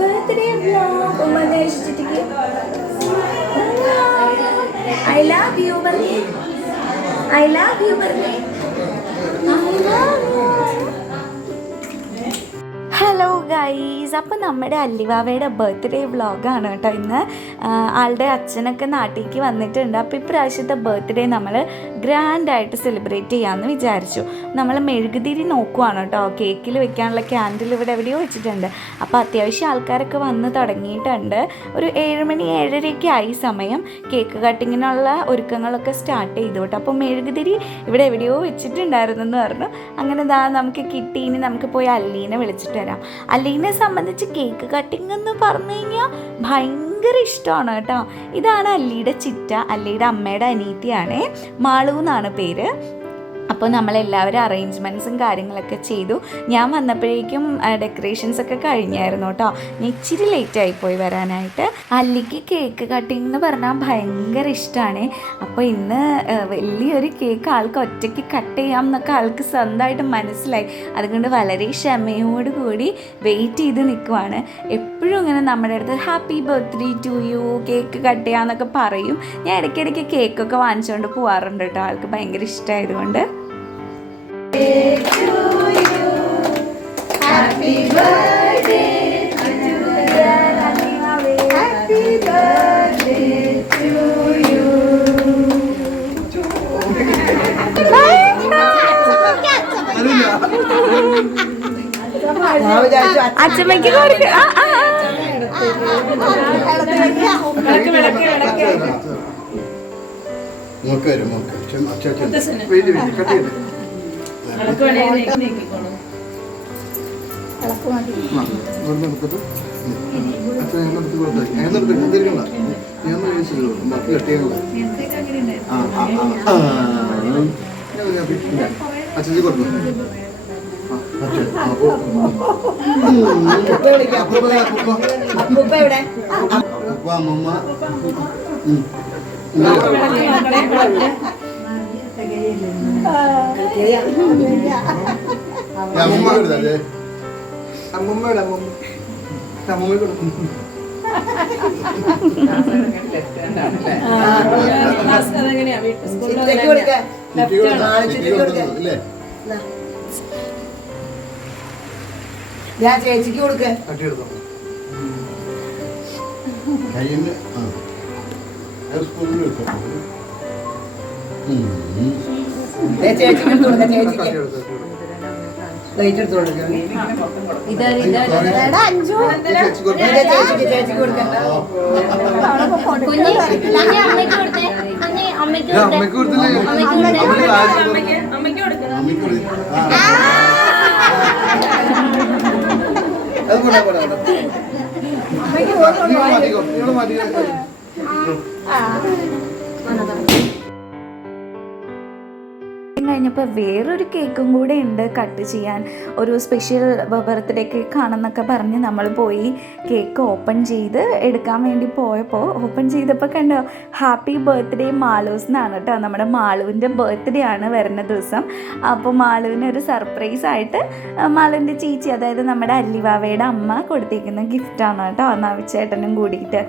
Birthday vlog ഉമ്മനെ ഇഷ്ടത്തിക്ക് I love you പറഞ്ഞേ ഐ ലവ് യു പറഞ്ഞേ ഹലോ ഗൈസ്, അപ്പോൾ നമ്മുടെ അല്ലിവാവയുടെ ബർത്ത്ഡേ വ്ളോഗാണ് കേട്ടോ ഇന്ന്. ആളുടെ അച്ഛനൊക്കെ നാട്ടിലേക്ക് വന്നിട്ടുണ്ട്. അപ്പോൾ ഇപ്രാവശ്യത്തെ ബർത്ത്ഡേ നമ്മൾ ഗ്രാൻഡായിട്ട് സെലിബ്രേറ്റ് ചെയ്യാമെന്ന് വിചാരിച്ചു. നമ്മൾ മെഴുകുതിരി നോക്കുവാണ് കേട്ടോ. കേക്കിൽ വെക്കാനുള്ള ക്യാൻഡിൽ ഇവിടെ എവിടെയോ വെച്ചിട്ടുണ്ട്. അപ്പോൾ അത്യാവശ്യം ആൾക്കാരൊക്കെ വന്ന് തുടങ്ങിയിട്ടുണ്ട്. ഒരു 7 മണി 7:30 ആയി സമയം. കേക്ക് കട്ടിങ്ങിനുള്ള ഒരുക്കങ്ങളൊക്കെ സ്റ്റാർട്ട് ചെയ്തു കേട്ടോ. അപ്പോൾ മെഴുകുതിരി ഇവിടെ എവിടെയോ വെച്ചിട്ടുണ്ടായിരുന്നെന്ന് പറഞ്ഞു. അങ്ങനെ നമുക്ക് കിട്ടി. ഇനി നമുക്ക് പോയി അല്ലീനെ വിളിച്ചിട്ട് വരാം. അല്ലീനെ സംബന്ധിച്ച് കേക്ക് കട്ടിങ് എന്ന് പറഞ്ഞു കഴിഞ്ഞാൽ ഭയങ്കര ഇഷ്ടമാണ് കേട്ടോ. ഇതാണ് അല്ലിയുടെ ചിറ്റ. അല്ലിയുടെ അമ്മയുടെ അനീത്തിയാണ്. മാളു എന്നാണ് പേര്. അപ്പോൾ നമ്മളെല്ലാവരും അറേഞ്ച്മെൻറ്റ്സും കാര്യങ്ങളൊക്കെ ചെയ്തു. ഞാൻ വന്നപ്പോഴേക്കും ഡെക്കറേഷൻസൊക്കെ കഴിഞ്ഞായിരുന്നു കേട്ടോ. ഞാൻ ഇച്ചിരി ലേറ്റായിപ്പോയി വരാനായിട്ട്. അല്ലിക്ക് കേക്ക് കട്ടിങ് എന്ന് പറഞ്ഞാൽ ഭയങ്കര ഇഷ്ടമാണ്. അപ്പോൾ ഇന്ന് വലിയൊരു കേക്ക് ആൾക്ക് ഒറ്റയ്ക്ക് കട്ട് ചെയ്യാം എന്നൊക്കെ ആൾക്ക് സ്വന്തമായിട്ട് മനസ്സിലായി. അതുകൊണ്ട് വളരെ ക്ഷമയോടുകൂടി വെയിറ്റ് ചെയ്ത് നിൽക്കുവാണ്. എപ്പോഴും ഇങ്ങനെ നമ്മുടെ അടുത്ത് happy birthday to you, cake cut ചെയ്യാമെന്നൊക്കെ പറയും. ഞാൻ ഇടയ്ക്കിടയ്ക്ക് കേക്കൊക്കെ വാങ്ങിച്ചുകൊണ്ട് പോകാറുണ്ട് കേട്ടോ. ആൾക്ക് ഭയങ്കര ഇഷ്ടമായതുകൊണ്ട്. Happy birthday to you. Happy birthday to you. അച്ഛമ്മയ്ക്ക് കൊടുക്ക. ഞാൻ ചേച്ചിക്ക് കൊടുക്ക. ചേച്ചിക്ക് കൊടുക്ക. ചേച്ചിക്ക് ലൈറ്റ് എടുത്ത് കൊടുക്ക. ചേച്ചിക്ക് കൊടുക്ക. കഴിഞ്ഞപ്പോൾ വേറൊരു കേക്കും കൂടെ ഉണ്ട് കട്ട് ചെയ്യാൻ. ഒരു സ്പെഷ്യൽ ബർത്ത്ഡേ കേക്കാണെന്നൊക്കെ പറഞ്ഞ് നമ്മൾ പോയി കേക്ക് ഓപ്പൺ ചെയ്ത് എടുക്കാൻ വേണ്ടി പോയപ്പോൾ ഓപ്പൺ ചെയ്തപ്പോൾ കണ്ടോ, ഹാപ്പി ബർത്ത്ഡേ മാളൂസ് എന്നാണ് കേട്ടോ. നമ്മുടെ മാളുവിൻ്റെ ബർത്ത്ഡേ ആണ് വരുന്ന ദിവസം. അപ്പോൾ മാളുവിന് ഒരു സർപ്രൈസായിട്ട് മാളുവിൻ്റെ ചേച്ചി, അതായത് നമ്മുടെ അല്ലിവാവയുടെ അമ്മ കൊടുത്തിരിക്കുന്ന ഗിഫ്റ്റാണ് കേട്ടോ, നവിച്ചേട്ടനും കൂടിയിട്ട്.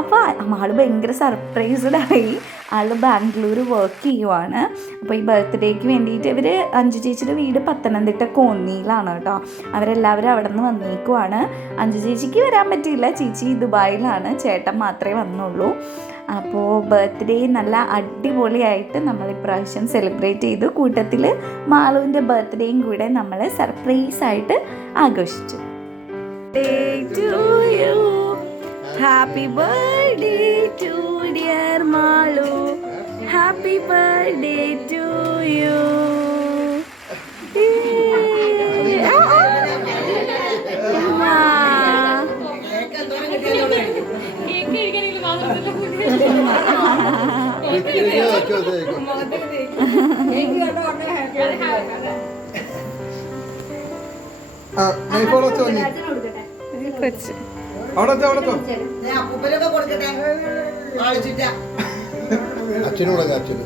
അപ്പോൾ മാള് ഭയങ്കര സർപ്രൈസ്ഡായി. ആൾ ബാംഗ്ലൂർ വർക്ക് ചെയ്യുവാണ്. അപ്പോൾ ഈ ബർത്ത്ഡേക്ക് വേണ്ടിയിട്ട് ഇവർ അഞ്ചു ചേച്ചിയുടെ വീട് പത്തനംതിട്ട കോന്നിയിലാണ് കേട്ടോ. അവരെല്ലാവരും അവിടെ നിന്ന് വന്നേക്കുവാണ്. അഞ്ചു ചേച്ചിക്ക് വരാൻ പറ്റിയില്ല, ചേച്ചി ദുബായിലാണ്, ചേട്ടൻ മാത്രമേ വന്നുള്ളൂ. അപ്പോൾ ബർത്ത്ഡേ നല്ല അടിപൊളിയായിട്ട് നമ്മൾ ഇപ്രാവശ്യം സെലിബ്രേറ്റ് ചെയ്തു. കൂട്ടത്തിൽ മാളുവിൻ്റെ ബർത്ത്ഡേയും കൂടെ നമ്മൾ സർപ്രൈസായിട്ട് ആഘോഷിച്ചു. Happy birthday to dear Malu. Happy birthday to you. അച്ഛനോട് അച്ഛന്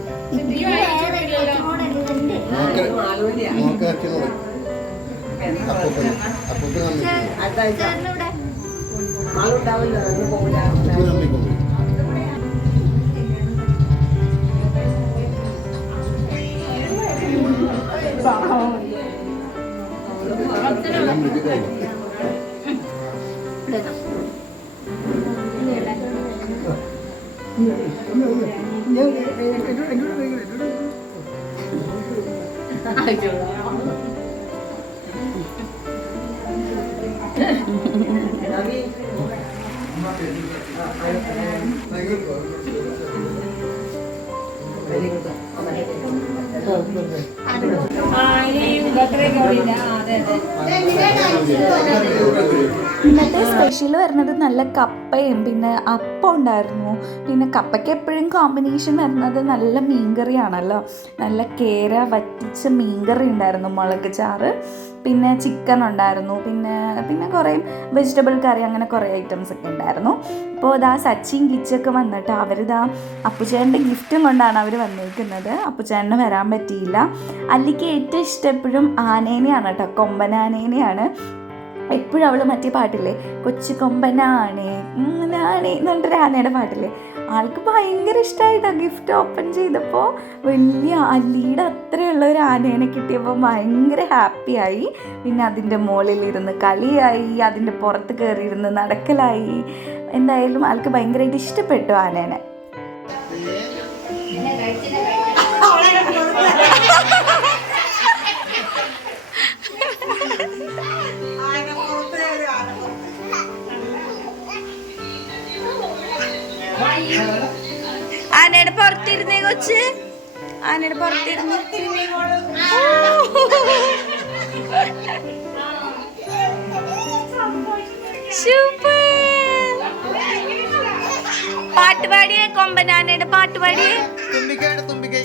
ആളുണ്ടാവില്ല, അന്ന് പോകില്ല. അച്ഛനും അമ്മയും പോകും. എല്ലാം വിളിച്ചിട്ടായി. ഇന്നത്തെ സ്പെഷ്യൽ വരുന്നത് നല്ല കപ്പയും പിന്നെ അപ്പം ഉണ്ടായിരുന്നു. പിന്നെ കപ്പയ്ക്ക് എപ്പോഴും കോമ്പിനേഷൻ വരുന്നത് നല്ല മീൻകറിയാണല്ലോ. നല്ല കേര വറ്റിച്ച മീൻകറി ഉണ്ടായിരുന്നു, മുളക് ചാറ്, പിന്നെ ചിക്കൻ ഉണ്ടായിരുന്നു, പിന്നെ കുറേ വെജിറ്റബിൾ കറി, അങ്ങനെ കുറേ ഐറ്റംസ് ഒക്കെ ഉണ്ടായിരുന്നു. അപ്പോൾ ഇതാ സച്ചിൻ കിച്ചൊക്കെ വന്നിട്ട് അവരിതാ അപ്പുചേട്ടൻ്റെ ഗിഫ്റ്റും കൊണ്ടാണ് അവർ വന്നിരിക്കുന്നത്. അപ്പുചേട്ടന് വരാൻ പറ്റിയില്ല. അല്ലിക്ക് ഏറ്റവും ഇഷ്ടം എപ്പോഴും ആനേനെയാണ് കേട്ടോ, കൊമ്പനാനേനെയാണ്. എപ്പോഴും അവൾ മറ്റേ പാട്ടില്ലേ, കൊച്ചു കൊമ്പനാണേ നാണേ എന്ന് പറഞ്ഞിട്ടൊരു ആനയുടെ പാട്ടില്ലേ, ആൾക്ക് ഭയങ്കര ഇഷ്ടമായിട്ടാണ്. ഗിഫ്റ്റ് ഓപ്പൺ ചെയ്തപ്പോൾ വലിയ അല്ലിയുടെ അത്രയുള്ള ഒരു ആനേനെ കിട്ടിയപ്പോൾ ഭയങ്കര ഹാപ്പിയായി. പിന്നെ അതിൻ്റെ മുകളിലിരുന്ന് കളിയായി, അതിൻ്റെ പുറത്ത് കയറിയിരുന്ന് നടക്കലായി. എന്തായാലും ആൾക്ക് ഭയങ്കരമായിട്ട് ഇഷ്ടപ്പെട്ടു ആനേനെ. ആനയുടെ പുറത്തിരുന്നേ കൊച്ച്, ആനയുടെ പുറത്തിരുന്ന് പാട്ടുപാടിയെ, കൊമ്പനാനയുടെ പാട്ടുപാടിയെ. തുമ്പിക്കൈയുടെ തുമ്പിക്കൈ,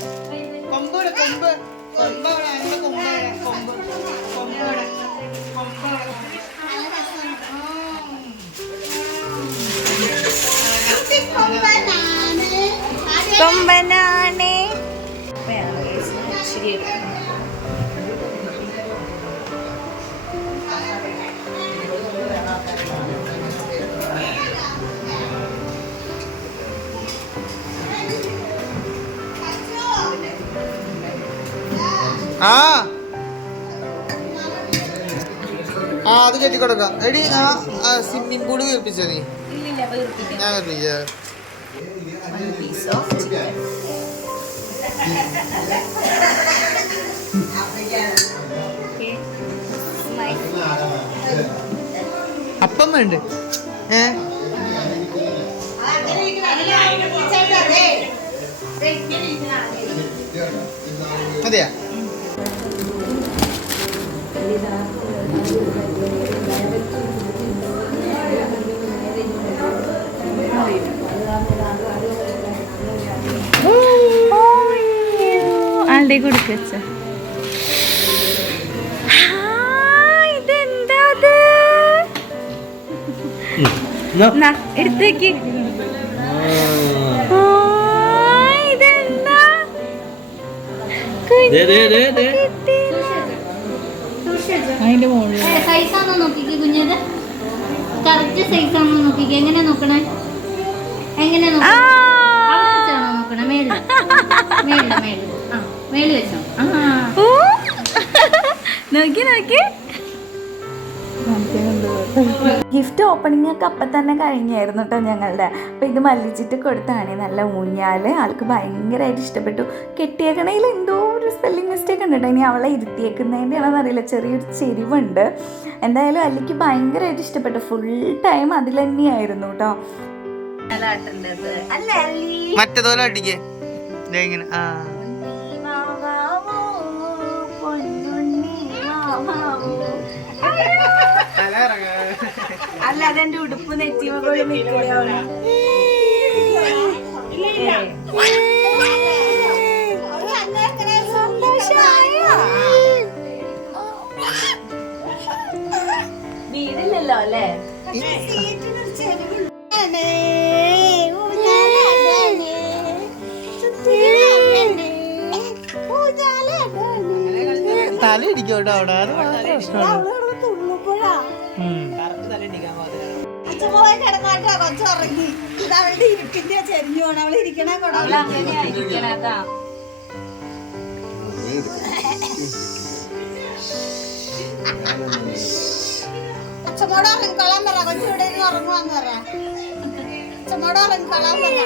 കൊമ്പ് കൊമ്പ് കൊമ്പ് കൊമ്പ് കൊമ്പനാനെ അത് കെട്ടിക്കൊടുക്കാം. എടി സ്വിമ്മിംഗ് പൂള് വീർപ്പിച്ചോ നീ? ഞാൻ വീർപ്പിച്ച അപ്പം വേണ്ട അതെയാ? ആളുടെ കൊടുക്ക ഇതെന്താ എടുത്തേക്ക്. ഇതെന്താ അതിന്റെ മുകളിൽ സൈസാണോ നോക്കിക്കേ കുഞ്ഞത്, കറക്റ്റ് സൈസാണോ നോക്കിക്കേ. എങ്ങനെ നോക്കണേ, എങ്ങനെ നോക്കണേ, അവിടെ വെച്ചാണോ നോക്കണേ? മേളിൽ മേളിൽ മേളിൽ മേളിൽ വെച്ചോ. നോക്കി നോക്കി. ഗിഫ്റ്റ് ഓപ്പണിംഗ് ഒക്കെ അപ്പം തന്നെ കഴിഞ്ഞായിരുന്നു കേട്ടോ ഞങ്ങളുടെ. അപ്പോൾ ഇത് മല്ലിച്ചിട്ട് കൊടുത്താണ്. നല്ല ഊഞ്ഞാൽ ആൾക്ക് ഭയങ്കരമായിട്ട് ഇഷ്ടപ്പെട്ടു. കെട്ടിയേക്കണയിൽ എന്തോ ഒരു സ്പെല്ലിംഗ് മിസ്റ്റേക്ക് ഉണ്ട് കേട്ടോ. ഇനി അവളെ ഇരുത്തിയേക്കുന്നതിൻ്റെയാണെന്ന് അറിയില്ല, ചെറിയൊരു ചെരിവുണ്ട്. എന്തായാലും അല്ലിക്ക് ഭയങ്കരമായിട്ട് ഇഷ്ടപ്പെട്ടു. ഫുൾ ടൈം അതിൽ തന്നെയായിരുന്നു കേട്ടോ. മറ്റേതോലെ അടിക്കേ ഇങ്ങനെ. അല്ല, അതെന്റെ ഉടുപ്പ് നെറ്റിമ കൊണ്ട് നിൽക്കുകയാണ്. വീടില്ലല്ലോ അല്ലേ? തല ഇടിക്കോട്ടോ അവിടെ. അച്ഛമ്മ കിടന്നാട്ടോ കൊച്ചുറങ്ങി. ഇത് അവളുടെ ഇരിപ്പിന്റെ ചെരിഞ്ഞു പോണം. അവൾ ഇരിക്കണ കൊടല്ല. അച്ഛമ്മോട് ഉറങ്ങിക്കൊള്ളാൻ പറ. കൊച്ചു ഇവിടെ ഇരുന്ന് ഉറങ്ങുവാന്ന് പറ. അച്ഛമ്മോട് ഉറങ്ങിക്കൊള്ളാൻ പറ.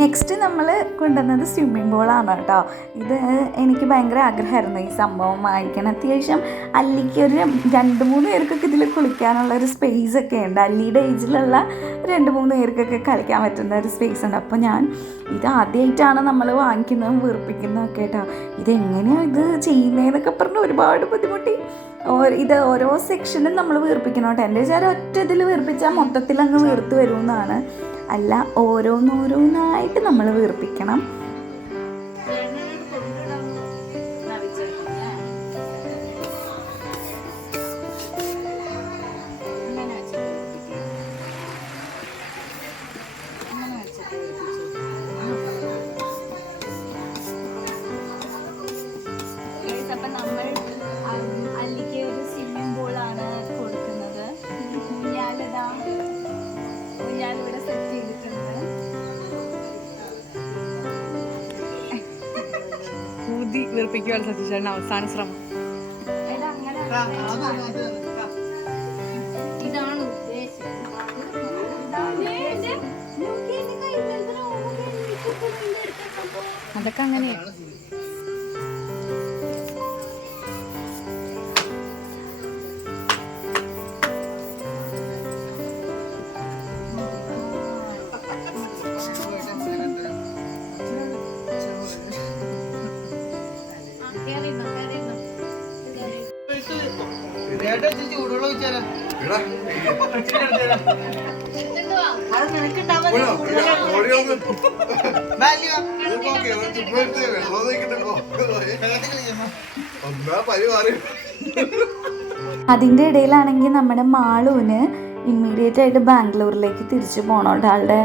നെക്സ്റ്റ് നമ്മൾ കൊണ്ടുവന്നത് സ്വിമ്മിംഗ് പൂളാണ് കേട്ടോ. ഇത് എനിക്ക് ഭയങ്കര ആഗ്രഹമായിരുന്നു ഈ സംഭവം വാങ്ങിക്കാൻ. അത്യാവശ്യം അല്ലിക്ക് ഒരു 2-3 പേർക്കൊക്കെ ഇതിൽ കുളിക്കാനുള്ള ഒരു സ്പേസ് ഒക്കെ ഉണ്ട്. അല്ലിയുടെ ഏജിലുള്ള 2-3 പേർക്കൊക്കെ കളിക്കാൻ പറ്റുന്ന ഒരു സ്പേസ് ഉണ്ട്. അപ്പോൾ ഞാൻ ഇത് ആദ്യമായിട്ടാണ് നമ്മൾ വാങ്ങിക്കുന്നതും വീർപ്പിക്കുന്നതൊക്കെ കേട്ടോ. ഇതെങ്ങനെയാണ് ഇത് ചെയ്യുന്നതെന്നൊക്കെ പറഞ്ഞ് ഒരുപാട് ബുദ്ധിമുട്ടി. ഇത് ഓരോ സെക്ഷനും നമ്മൾ വീർപ്പിക്കണം കേട്ടോ. എൻ്റെ വിചാരം ഒറ്റ ഇതിൽ വീർപ്പിച്ചാൽ മൊത്തത്തിൽ അങ്ങ് വീർത്ത് വരുമെന്നാണ്. അല്ല, ഓരോന്നോരോന്നായിട്ട് നമ്മൾ വീർപ്പിക്കണം. അപ്പം നമ്മൾ അല്ലിക്ക് ഒരു സ്വിമ്മിംഗ് പൂളാണ് കൊടുക്കുന്നത്. ഊഞ്ഞാലിവിടെ സെറ്റ് ചെയ്തിട്ടുണ്ട്. ഊതി വീർപ്പിക്കുവാൻ സതീശേട്ടൻ അവസാന ശ്രമം. ഇതാണ് ഉദ്ദേശം. അതൊക്കെ അങ്ങനെയാണ്. ചൂടുള്ള വെച്ചാലോ? അതിൻ്റെ ഇടയിലാണെങ്കിൽ നമ്മുടെ മാളുവിന് ഇമ്മീഡിയറ്റ് ആയിട്ട് ബാംഗ്ലൂരിലേക്ക് തിരിച്ചു പോകണം. ആളുടെ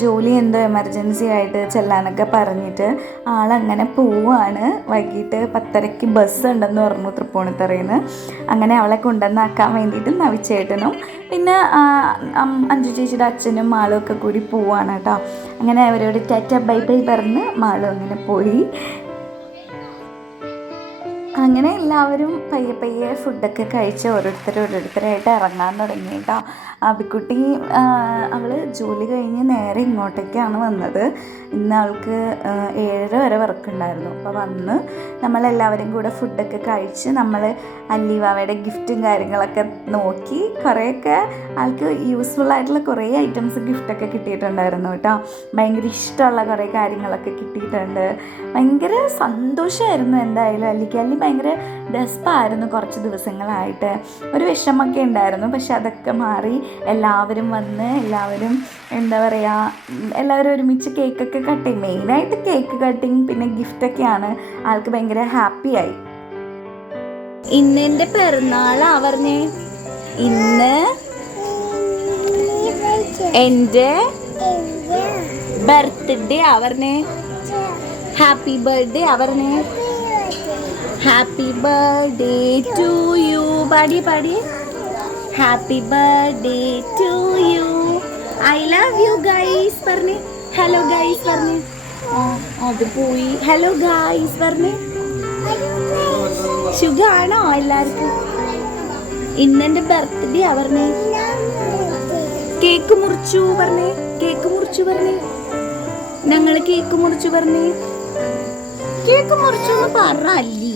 ജോലി എന്തോ എമർജൻസി ആയിട്ട് ചെല്ലാനൊക്കെ പറഞ്ഞിട്ട് ആളങ്ങനെ പോവാണ്. വൈകിട്ട് 10:30 ബസ് ഉണ്ടെന്ന് പറഞ്ഞു തൃപ്പൂണിത്തറയിൽ നിന്ന്. അങ്ങനെ അവളെ കൊണ്ടുവന്നാക്കാൻ വേണ്ടിയിട്ട് നവിച്ചേട്ടനും പിന്നെ അഞ്ജു ചേച്ചിയുടെ അച്ഛനും മാളും ഒക്കെ കൂടി പോവാണ് കേട്ടോ. അങ്ങനെ അവരോട് ടാറ്റ ബൈ ബൈ പറഞ്ഞ് മാളും അങ്ങനെ പോയി. അങ്ങനെ എല്ലാവരും പയ്യെ പയ്യെ ഫുഡൊക്കെ കഴിച്ച് ഓരോരുത്തരായിട്ട് ഇറങ്ങാൻ തുടങ്ങി കേട്ടോ. അബിക്കുട്ടി അവൾ ജോലി കഴിഞ്ഞ് നേരെ ഇങ്ങോട്ടേക്കാണ് വന്നത്. ഇന്ന് അവൾക്ക് 7 വരെ വർക്കുണ്ടായിരുന്നു. അപ്പോൾ വന്ന് നമ്മളെല്ലാവരും കൂടെ ഫുഡൊക്കെ കഴിച്ച് നമ്മൾ അല്ലിവാവയുടെ ഗിഫ്റ്റും കാര്യങ്ങളൊക്കെ നോക്കി. കുറേയൊക്കെ ആൾക്ക് യൂസ്ഫുൾ ആയിട്ടുള്ള കുറേ ഐറ്റംസ് ഗിഫ്റ്റൊക്കെ കിട്ടിയിട്ടുണ്ടായിരുന്നു കേട്ടോ. ഭയങ്കര ഇഷ്ടമുള്ള കുറേ കാര്യങ്ങളൊക്കെ കിട്ടിയിട്ടുണ്ട്. ഭയങ്കര സന്തോഷമായിരുന്നു എന്തായാലും അല്ലിക്ക്. അല്ലി ഭയങ്കര ഡെസ്പായിരുന്നു കുറച്ച് ദിവസങ്ങളായിട്ട്. ഒരു വിഷമമൊക്കെ ഉണ്ടായിരുന്നു. പക്ഷെ അതൊക്കെ മാറി എല്ലാവരും വന്ന് എല്ലാവരും എന്താ പറയുക, എല്ലാവരും ഒരുമിച്ച് കേക്കൊക്കെ കട്ട് ചെയ്യും. മെയിനായിട്ട് കേക്ക് കട്ടിങ് പിന്നെ ഗിഫ്റ്റൊക്കെയാണ്. ആൾക്ക് ഭയങ്കര ഹാപ്പിയായി. ഇന്നെൻ്റെ പിറന്നാളാ പറഞ്ഞേ. ഇന്ന് എൻ്റെ ബർത്ത്ഡേ ആവരണേ. ഹാപ്പി ബർത്ത്ഡേ ആവരണേ. Happy birthday to you. പാടി happy birthday to you. I love you guys പറഞ്ഞേ. ഹലോ ഗൈസ് പറഞ്ഞേ. അത് പോയി. ഹലോ ഗൈസ് പറഞ്ഞേ. സുഖാണോ എല്ലാവർക്കും? ഇന്നെൻ്റെ ബർത്ത്ഡേ ആവരണേ. കേക്ക് മുറിച്ചു പറഞ്ഞേ. കേക്ക് മുറിച്ചു പറഞ്ഞേ. ഞങ്ങൾ കേക്ക് മുറിച്ചു പറഞ്ഞേ. കേക്ക് മുറിച്ചു എന്ന് പറഞ്ഞ അല്ലി.